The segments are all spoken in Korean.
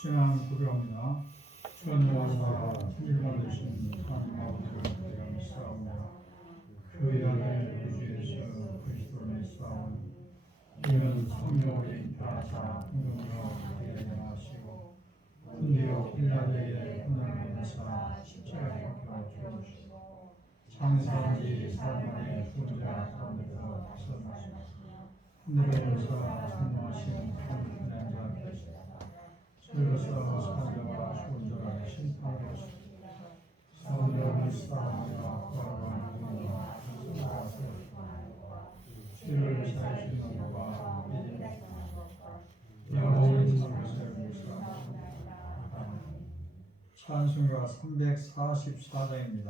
신앙 고백합니다. 전능하사 일반되신 하나님 아버지를 감사하며 그 아들 우주 예수 그리스도를 믿사오니 이는 성령으로 인하사 공동으로 대행하시고 군대요 빌라데의 고난을 받으사 십자가에 박혀 죽으시고 장사지 사망의 후자 가운데서 벗어나시고 하늘에서 전능하신 하나님 자 계시다. 저희로서 사자와 죽은 자가 심판하시고 사우리와 싸움과 과거와 누구와 전소가 세우시고 죄를 사하시는 것과 영원히 것을 묵상합니다. 찬송가 344장입니다.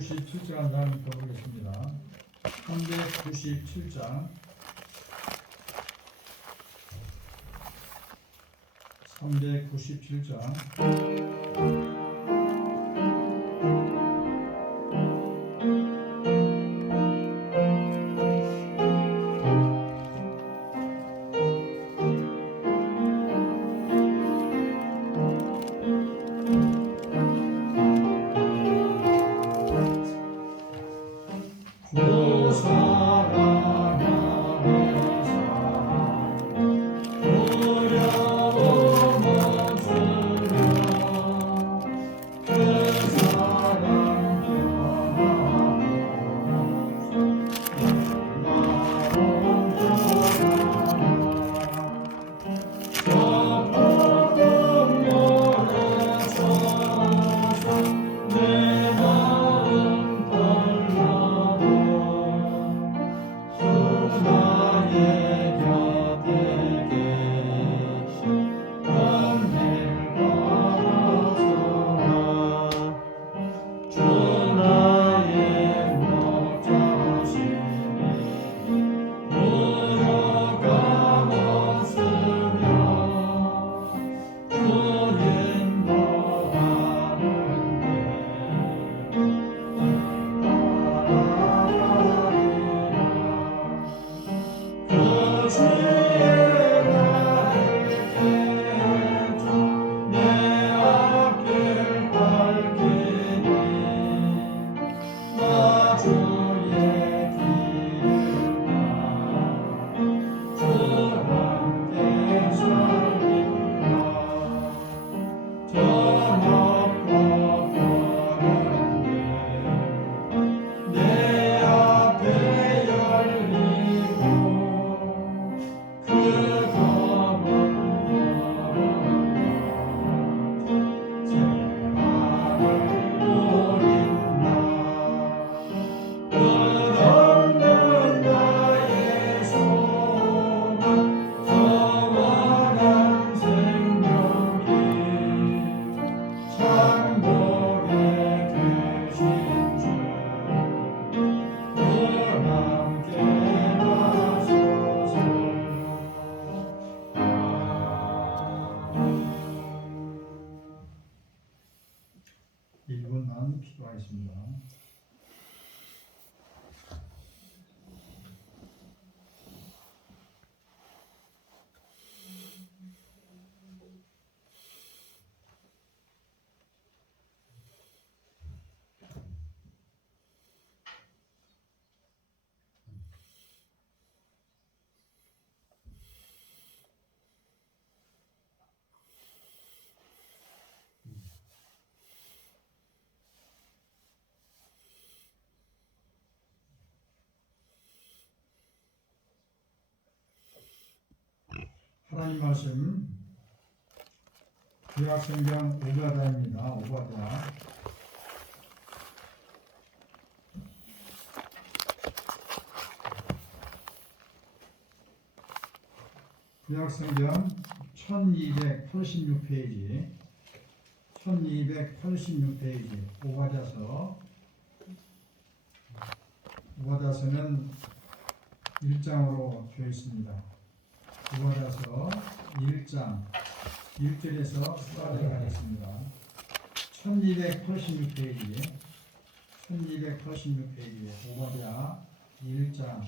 344장 한번 보겠습니다. 397장 397장 하겠습니다. 하나님 말씀 구약성경 오바댜입니다. 오바댜 구약성경 1286페이지 1286페이지 오바댜서는 1장으로 되어 있습니다. 오바댜서 1장 1절에서 4절에 가겠습니다. 1286페이지 오바댜 1장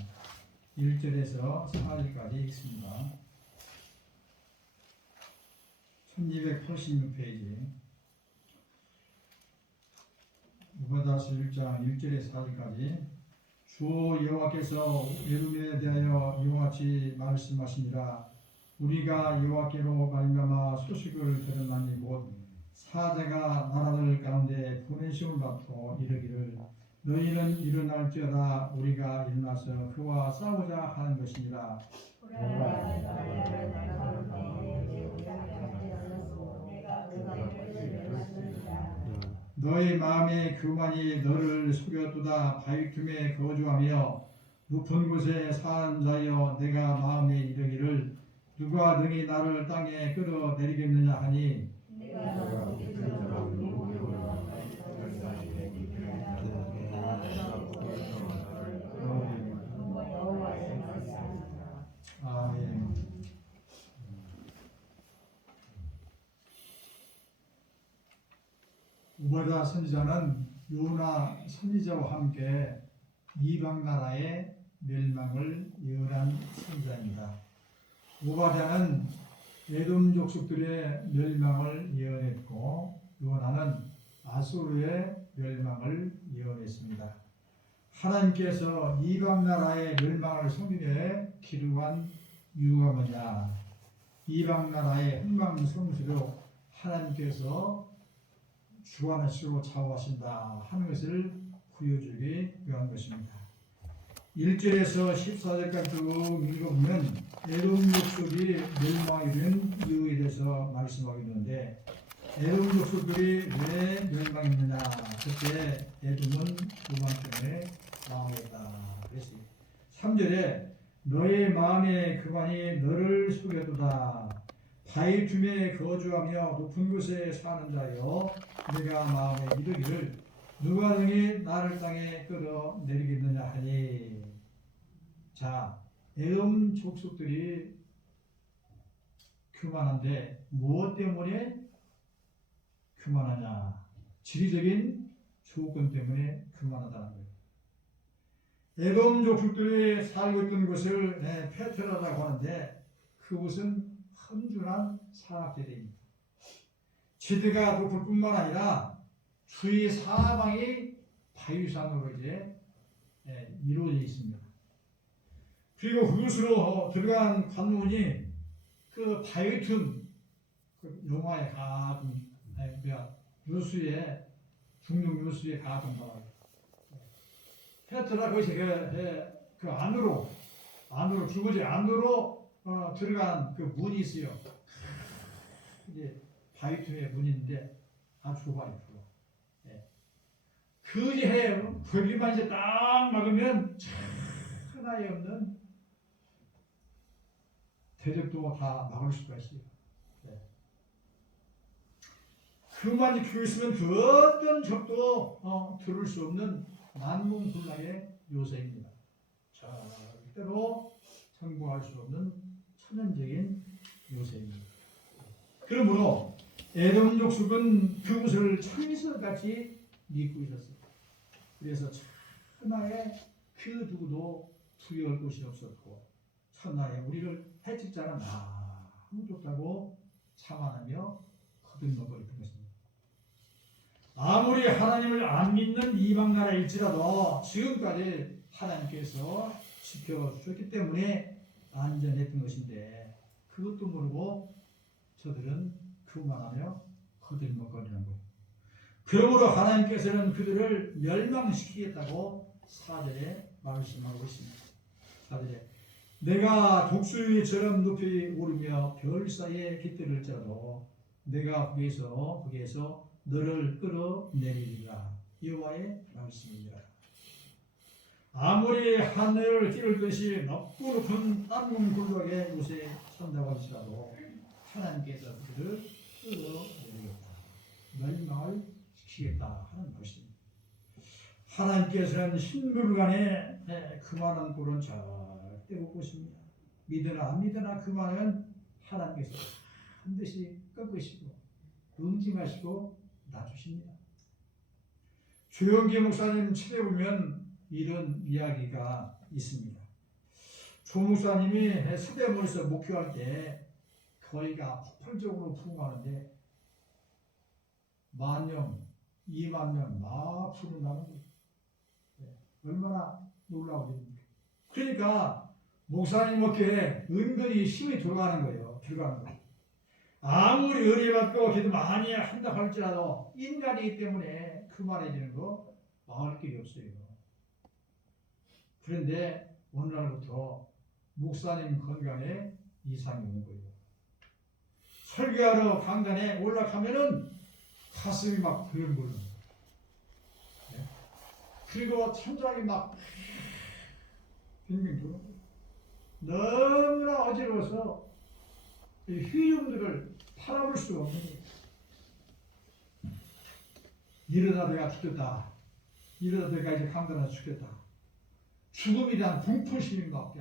1절에서 4절까지 있습니다. 1286페이지 오바댜서 1장 1절에서 4절까지 주 여호와께서 에돔에 대하여 이와 같이 말씀하시니라. 우리가 여호와께로 말미암아 소식을 들었나니 곧 사자가 나라들 가운데 보내심을 받고 이르기를 너희는 일어날지어다 우리가 일어나서 그와 싸우자 하는 것이니라. 너희 마음의 교만이 너를 속였도다. 바위 틈에 거주하며 높은 곳에 사는 자여 내가 마음에 이르기를 누가 능히 나를 땅에 끌어내리겠느냐 하니 아멘. 오바댜 선지자는 요나 선지자와 함께 이방 나라의 멸망을 예언한 선지자입니다. 오바댜는 에돔 족속들의 멸망을 예언했고 요나는 아수르의 멸망을 예언했습니다. 하나님께서 이방 나라의 멸망을 성경에 기록한 이유가 뭐냐? 이방 나라의 흥망성쇠로 하나님께서 주관하시고 좌우하신다 하는 것을 보여주기 위한 것입니다. 1절에서 14절까지 쭉 읽어보면 에돔 족속이 멸망하게 된 이유에 대해서 말씀하고 있는데 에돔 족속들이 왜 멸망했느냐? 그때 에돔은 교만 때문에 망하였다 그랬어요. 3절에 너의 마음의 교만이 너를 속였도다. 바위 틈에 거주하며 높은 곳에 사는 자여 내가 마음에 이르기를 누가 능히 나를 땅에 끌어내리겠느냐 하니. 자, 에돔 족속들이 교만한데 무엇 때문에 교만하냐? 지리적인 조건 때문에 교만하다는 거예요. 에돔 족속들이 살고 있던 곳을 페트라라고 하는데 그곳은 험준한 산악지대입니다. 지대가 높을 뿐만 아니라 주위 사방이 바위산으로 이제 이루어져 있습니다. 그리고 그곳으로 들어간 관문이 그 바위 틈, 그 영화에 가끔 요수에 중동 요수에 가끔 나와요. 페트라 거기서 그 안으로 주거지 안으로 들어간 그 문이 있어요. 이제 바위 틈에 문이 있는데 아주 좁아요. 그 이제 거기만 이제 딱 막으면 하나에 없는 대적도 다 막을 수가 있어요. 그만 지키고 있으면 그 어떤 적도 들을 수 없는 만문불락의 요새입니다. 절대로 성공할 수 없는 천연적인 요새입니다. 그러므로 에돔 족속은 그곳을 창설같이 믿고 있었어요. 그래서 천하에 그 누구도 두려울 곳이 없었고 천하에 우리를 해칠 자는 아무도 없다고 자만하며 거듭먹거렸던 것입니다. 아무리 하나님을 안 믿는 이방 나라일지라도 지금까지 하나님께서 지켜주셨기 때문에 안전했던 것인데 그것도 모르고 저들은 그만하며 거들먹거리는 거예요. 그러므로 하나님께서는 그들을 멸망시키겠다고 4절에 말씀하고 있습니다. 4절에 내가 독수리처럼 높이 오르며 별 사이에 깃들을지라도 내가 거기에서 너를 끌어내리리라. 여호와의 말씀이니라. 아무리 하늘을 찌르듯이 높고 높은 땅 굴곡의 곳에 산다고 할지라도 하나님께서 그들을 끌어내리겠다. 멸망을 시키겠다 하는 것입니다. 하나님께서는 신물간에 그만한 꼴은 절대 못 보십니다. 믿으나 안 믿으나 그만은 하나님께서 반드시 꺾으시고 응징하시고 놔주십니다. 조영기 목사님 책에 보면 이런 이야기가 있습니다. 조 목사님이 서대문에서 목회할 때 거리가 폭발적으로 부흥하는데 10,000명, 20,000명 막 부른다는 거예요. 얼마나 놀라운 일입니까? 그러니까 목사님 목회에 은근히 힘이 들어가는 거예요. 아무리 의뢰받고 기도 많이 한다 할지라도 인간이기 때문에 그만해지는 거 막을 길이 없어요. 그런데 어느 날부터 목사님 건강에 이상이 온 거예요. 설교하러 강단에 올라가면은 가슴이 막 벌렁벌렁. 그리고 천장이 막 빙빙 돌아요. 너무나 어지러워서 휘름들을 팔아볼 수가 없는 거예요. 이러다 내가 죽겠다. 이러다 내가 이제 강단에 죽겠다. 죽음에 대한 공포심이 막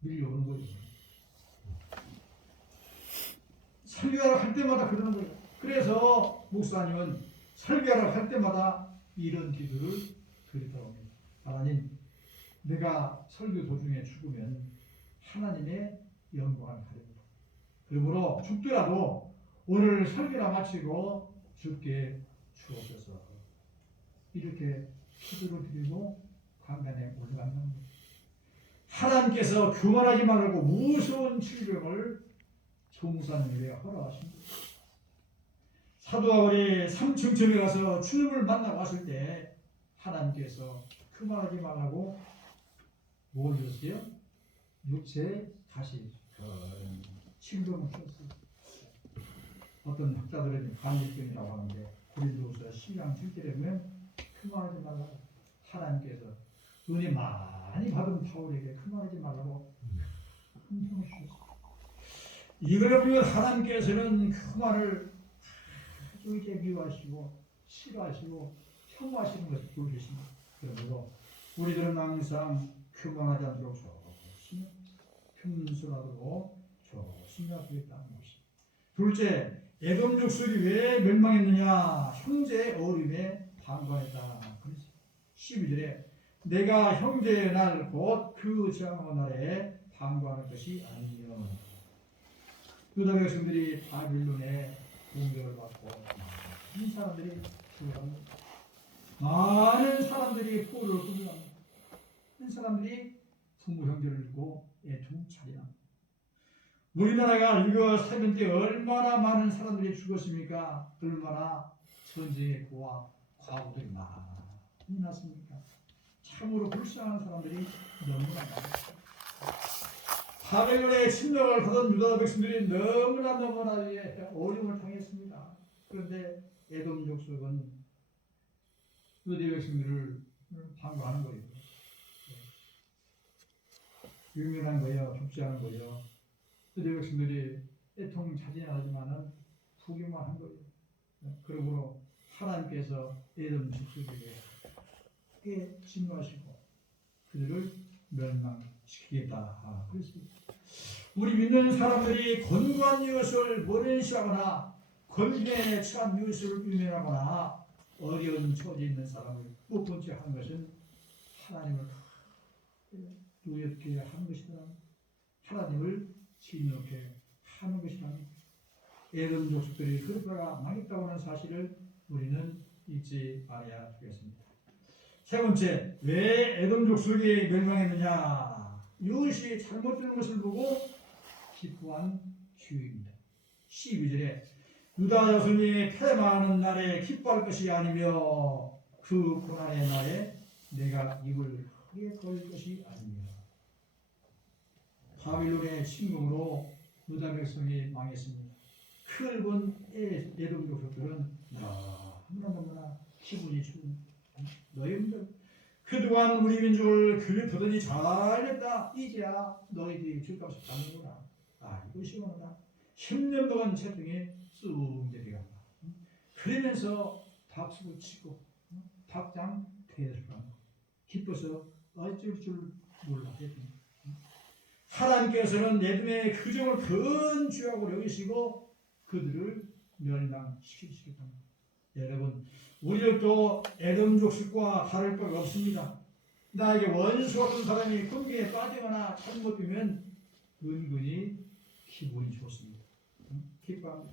밀려오는 거예요. 설교하러 갈 때마다 그러는 거예요. 그래서 목사님은 설교하러 갈 때마다 이런 기도를 드리더라고 합니다. 하나님, 내가 설교 도중에 죽으면 하나님의 영광을 가립니다. 그러므로 죽더라도 오늘 설교를 마치고 죽게 주옵소서. 이렇게 기도를 드리고 강단에 올라간 겁니다. 하나님께서 교만하지 말라고 무서운 질병을 조무사님에게 허락하십니다. 사도 바울이 삼층천에 가서 주님을 만나고 왔을 때 하나님께서 교만하지 말라고 뭘 주셨어요? 육체에 다시 질병을 주셨어요. 어떤 학자들은 간질병이라고 하는데 고린도후서 12장 7절에 보면 교만하지 말라고 하나님께서 은혜 많이 받은 바울에게 교만하지 말라고 훈장을 주셨어요. 이걸 보면 하나님께서는 교만을 아주 이제 미워하시고 싫어하시고 혐오하시는 것을 보고 계십니다. 그러므로 우리들은 항상 교만하지 않도록 조심히 겸손하도록 조심하겠다는 것입니다. 둘째, 에돔 족속이 왜 멸망했느냐? 형제의 어림에 방관했다. 그렇지. 12절에 내가 형제의 날 곧 그 장엄한 날에 방관할 것이 아니며 유다 백성들이 바빌론의 공격을 받고 많은 사람들이 죽어갑니다. 많은 사람들이 포로를 끌려갑니다. 많은 사람들이 부모 형제를 잃고 애통 차리합니다. 우리나라가 이거 사변 때 얼마나 많은 사람들이 죽었습니까? 얼마나 전쟁의 고와 과부들이 많이 났습니까? 참으로 불쌍한 사람들이 너무나 많습니다. 바벨론의 침략을 받은 유다 백성들이 너무나 어려움을 당했습니다. 그런데 에돔 족속은 유다 백성들을 방어하는 거예요. 유명한 거예요. 죽지 않은 거예요. 유다 백성들이 애통자진하지만은 포기만 한 거예요. 그러므로 하나님께서 에돔 족속에게 크게 진노하시고 그들을 멸망시키겠다. 그렇습니다. 우리 믿는 사람들이 권고한 이웃을 모래시하거나 권위에 처한 이웃을 유명하거나 어려운 처지에 있는 사람을 못 본 채 하는 것은 하나님을 두렵게 하는 것이다. 하나님을 진노케 하는 것이다. 에돔 족속들이 그러다가 망했다고 하는 사실을 우리는 잊지 말아야 되겠습니다. 세 번째, 왜 에돔 족속이 멸망했느냐? 이것이 잘못된 것을 보고 기뻐한 주입니다. 12절에 유다 자손이 패망하는 날에 기뻐할 것이 아니며 그 고난의 날에 내가 입을 크게 벌릴 것이 아닙니다. 바빌론의 침공으로 유다 백성이 망했습니다. 큰 에돔 족속들은 너무나 기분이 좋은 너희들 그동안 우리 민족을 괴롭히더니 잘했다. 이제야 너희들이 죗값을 받는구나. 이것이구나. 10년 동안 채통에 쑥 내려간다. 그러면서 박수를 치고 박장 대접하는 기뻐서 어쩔 줄 몰라. 하나님께서는 에돔의 그 종을 큰 죄악으로 여기시고 그들을 멸망시키시겠다. 여러분, 우리들도 에돔 족속과 다를 바가 없습니다. 나에게 원수 같은 사람이 궁기에 빠지거나 잘못되면 은근히 기분이 좋습니다. 기뻐합니다.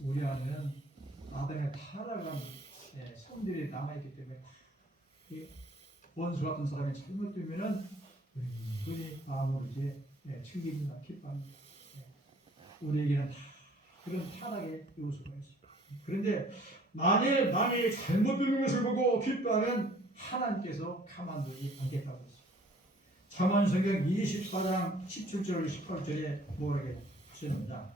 우리 안에는 아담의 타락한 성들이 남아있기 때문에 원수 같은 사람이 잘못되면 은근히 모르게 즐깁니다. 기뻐합니다. 우리에게는 다 그런 타락의 요소가 있습니다. 그런데 만일 남이 잘못되는 것을 보고 기뻐하면 하나님께서 가만두지 않겠다고 했습니다. 잠언성경 24장 17절 18절에 뭐라고 하시느냐?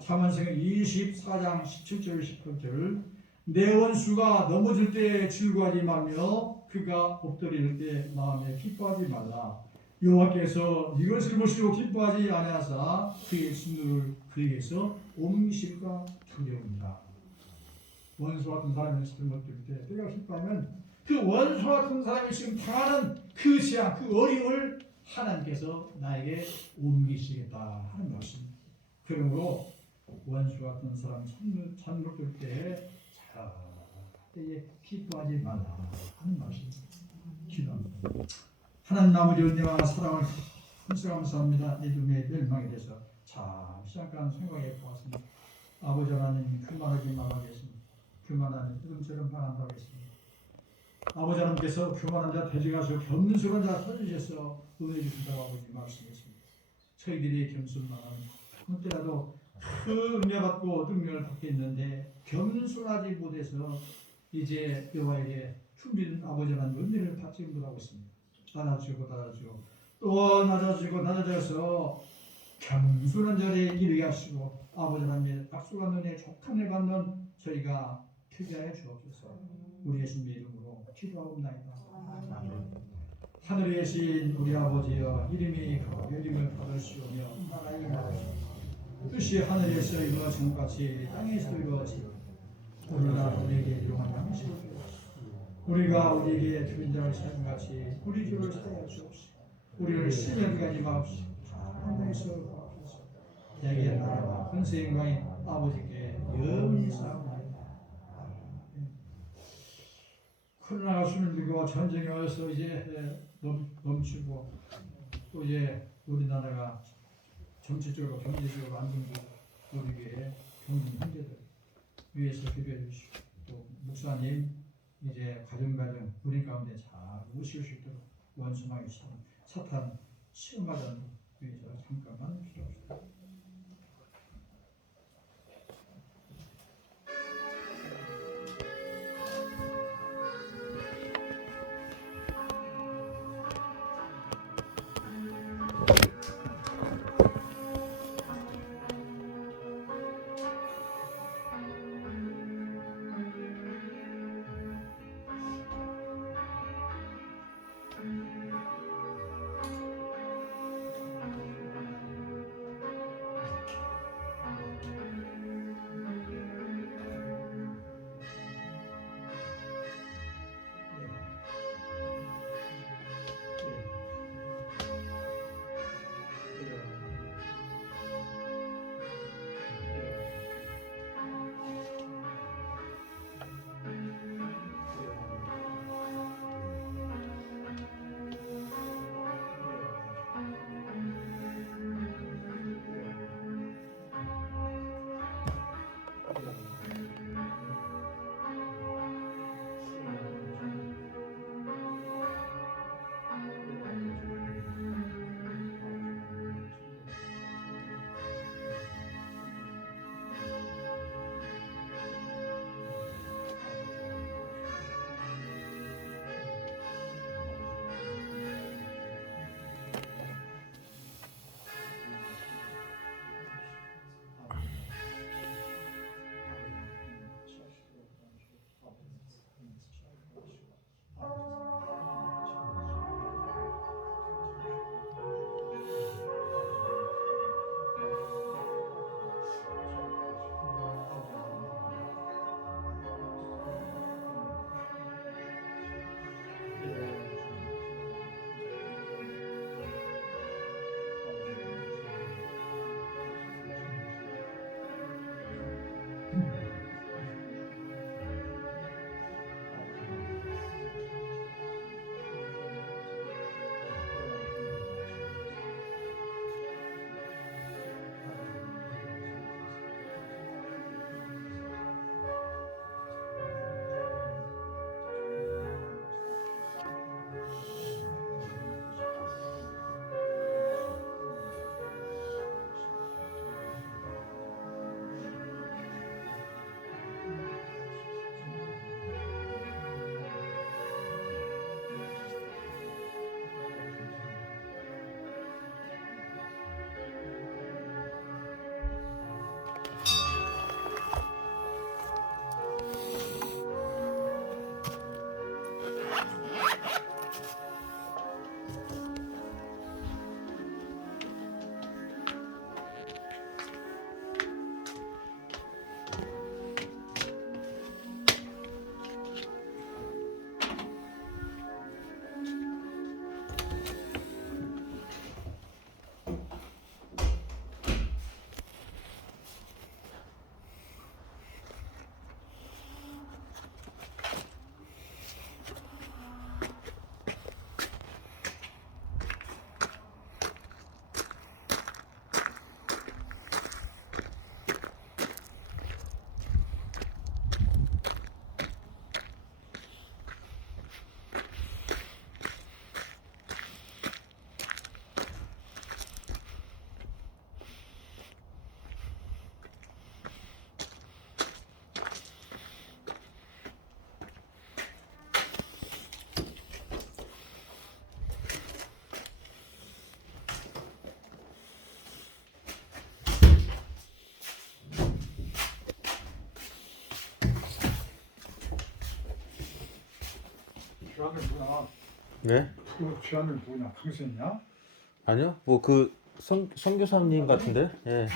잠언성경 24장 17절 18절 내 원수가 넘어질 때 즐거워하지 말며 그가 엎드릴 때 마음에 기뻐하지 말라. 여호와께서 이것을 보시고 기뻐하지 아니하사 그의 진노를 그에게서 옮기실까 두려웁니다. 원수 같은 사람이 잘못될 때 내가 기뻐하면 그 원수 같은 사람이 지금 당하는 그 재앙, 그 어려움을 하나님께서 나에게 옮기시겠다 하는 말씀입니다. 그러므로 원수 같은 사람 잘못될 때 기뻐하지 말라 하는 말씀입니다. 기도합니다. 하나님 아버지 은혜와 사랑을 감사합니다. 에돔의 멸망에 대해서 잠깐 생각해 보았습니다. 아버지 하나님 그만하지 말아야겠습니다. 그만하면 지금처럼 바란다고 했습니다. 아버지 하나님께서 교만한 자 대적하시고 겸손한 자 찾으셔서 은혜 주신다고 아버지 말씀했습니다. 저희들이 겸손만하면 그때라도 큰 은혜 받고 능력을 받게 했는데 겸손하지 못해서 이제 여호와에게 품비는 아버지 하나님 은혜를 받지 못하고 있습니다. 낮아지고 또 낮아져서 겸손한 자리에 이르게 하시고 아버지 하나님의 약속한 은혜 족한 을 받는 저희가 되게 하여 주옵소서. 우리 예수님의 이름으로 기도하옵나이다. 아멘. 하늘에 계신 우리 아버지여 이름이 거룩임을 받으시오며 나라의 나라시오 뜻이 하늘에서 이루어진 것 같이 땅에서 이루어지오. 오늘날 우리에게 일용할 양식을 우리가 우리에게 주인 자를 사는 같이 우리 주를 사하여 주옵시고 우리를 시험하게 하지 마옵시고 하나님께서 도와주소서. 대개 나라와 권세 영광이 아버지께 영원히 쌓옵나이다. 코로나가 수를 들고 전쟁이 와서 이제 멈추고 또 이제 우리나라가 정치적으로 경제적으로 안정되고 우리 교회 경민 형제들 위해서 기도해 주시고 또 목사님 이제 가정 우리 가운데 잘 오실 수 있도록 원수마귀 사탄 시험하자는 위해서 잠깐만 기도합시다. 주하늘 누구야? 네? 그 주하늘 누구냐? 강수이냐? 아니요. 뭐 그 선교사님 같은데. 예.